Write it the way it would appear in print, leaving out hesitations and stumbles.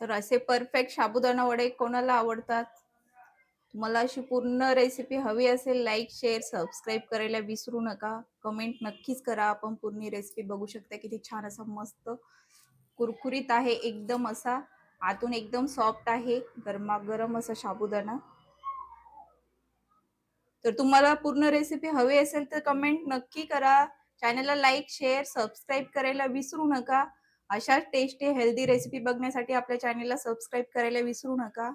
तर असे परफेक्ट साबुदाणा वडे कोणाला आवडतात? तुम्हाला अशी पूर्ण रेसिपी हवी असेल, लाईक, शेअर, सबस्क्राईब करायला विसरू नका. कमेंट नक्कीच करा. आपण पूर्ण रेसिपी बघू शकता. किती छान असा मस्त कुरकुरीत आहे एकदम असा. आतून एकदम सॉफ्ट आहे. गरमागरम असा साबुदाणा. तर तुम्हाला पूर्ण रेसिपी हवी असेल तर कमेंट नक्की करा. चॅनलला लाईक, शेअर, सबस्क्राईब करायला विसरू नका. अशाच टेस्टी हेल्दी रेसिपी बघण्यासाठी आपल्या चॅनलला सबस्क्राईब करायला विसरू नका.